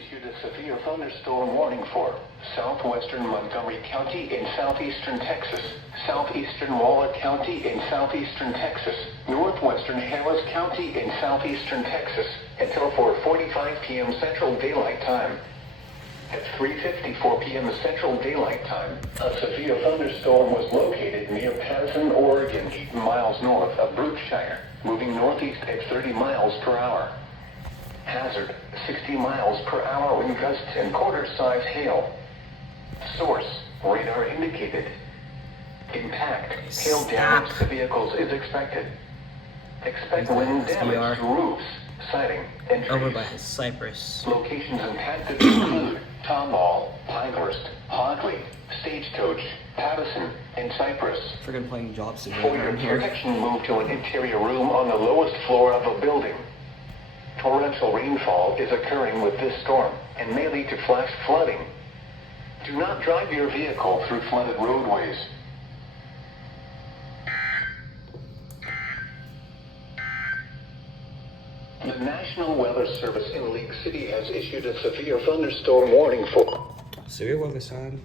issued a severe thunderstorm warning for southwestern Montgomery County in southeastern Texas, southeastern Waller County in southeastern Texas, northwestern Harris County in southeastern Texas, until 4:45 p.m. Central Daylight Time. At 3:54 p.m. Central Daylight Time, a severe thunderstorm was located near Patterson, Oregon, 8 miles north of Brookshire, moving northeast at 30 miles per hour. Hazard, 60 miles per hour wind gusts and quarter-size hail. Source, radar indicated. Impact, hail damage to vehicles is expected. Expect wind damage to roofs, siding, and trees. Over by Cypress. Locations impacted include Tomball, Pinehurst, Hogley, Stagecoach, Patterson, and Cypress. Friggin' playing Job For your Simulator here. protection, move to an interior room on the lowest floor of a building. Torrential rainfall is occurring with this storm and may lead to flash flooding. Do not drive your vehicle through flooded roadways. The National Weather Service in League City has issued a severe thunderstorm warning for Severe weather sign.